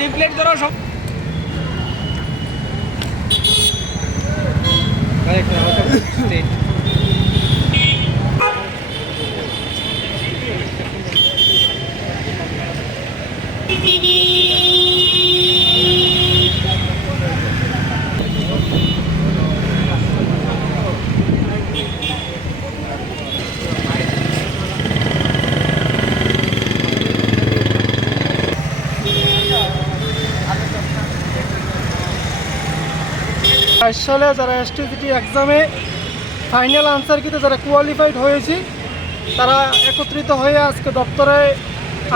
Leaflet ধরো সব সালে যারা এসটিজিটি এক্সামে ফাইনাল আনসার কিতে যারা কোয়ালিফাইড হয়েছি তারা একত্রিত হয়ে আজকে দপ্তরে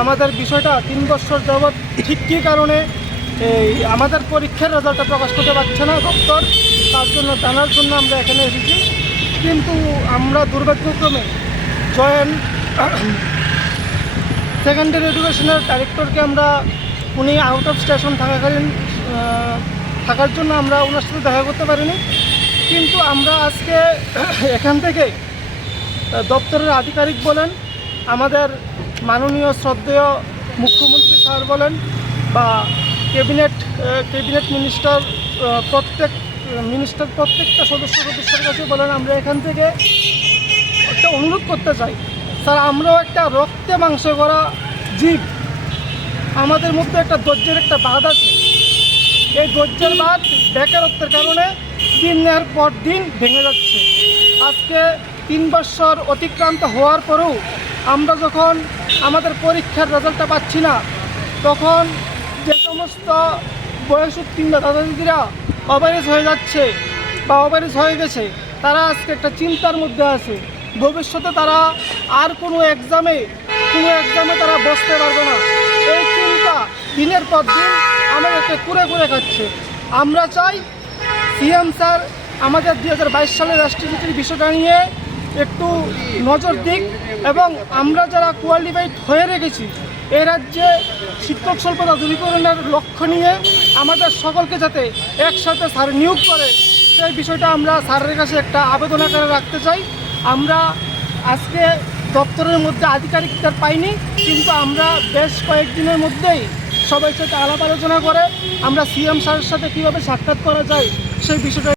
আমাদের বিষয়টা 3 বছর যাবৎ ঠিক কী কারণে এই আমাদের পরীক্ষার রেজাল্টটা প্রকাশ করতে পারছে না দপ্তর, তার জন্য জানার জন্য আমরা এখানে এসেছি। কিন্তু আমরা দুর্ভাগ্যক্রমে জয়েন্ট সেকেন্ডারি এডুকেশনের ডাইরেক্টরকে আমরা উনি আউট অফ স্টেশন থাকাকালীন থাকার জন্য আমরা ওনার সাথে দেখা করতে পারিনি। কিন্তু আমরা আজকে এখান থেকে দপ্তরের আধিকারিক বলেন, আমাদের মাননীয় শ্রদ্ধেয় মুখ্যমন্ত্রী স্যার বলেন বা ক্যাবিনেট প্রত্যেকটা সদস্যের কাছে বলেন, আমরা এখান থেকে একটা অনুরোধ করতে চাই, স্যার আমরাও একটা রক্তে মাংস করা জীব, আমাদের মধ্যে একটা ধৈর্যের একটা বাঁধ আছে। এই ধৈর্যের বাঁধ বেকারত্বের কারণে দিনের পর দিন ভেঙে যাচ্ছে। আজকে 3 বছর অতিক্রান্ত হওয়ার পরেও আমরা যখন আমাদের পরীক্ষার রেজাল্টটা পাচ্ছি না, তখন যে সমস্ত বয়সোত্তীর্ণ দাদা দিদিরা ওভারেজ হয়ে যাচ্ছে বা ওভারেজ হয়ে গেছে, তারা আজকে একটা চিন্তার মধ্যে আছে। ভবিষ্যতে তারা আর কোনো এক্সামে তারা বসতে পারবে না। এই চিন্তা দিনের পর দিন আমাদেরকে কুরে কুরে খাচ্ছে। আমরা চাই সিএম স্যার আমাদের 2022 সালের এসটিজিটির বিষয়টা নিয়ে একটু নজর দিক এবং আমরা যারা কোয়ালিফাইড হয়ে রেখেছি এই রাজ্যে শিক্ষক স্বল্পতা দূরীকরণের লক্ষ্য নিয়ে আমাদের সকলকে যাতে একসাথে স্যার নিয়োগ করে, সেই বিষয়টা আমরা স্যারের কাছে একটা আবেদন আকারে রাখতে চাই। আমরা আজকে দপ্তরের মধ্যে আধিকারিকদের পাইনি, কিন্তু আমরা বেশ কয়েকদিনের মধ্যেই সবাই সাথে আলাপ আলোচনা করে আমরা সিএম স্যারের সাথে কীভাবে সাক্ষাৎ করা যায় সেই বিষয়টা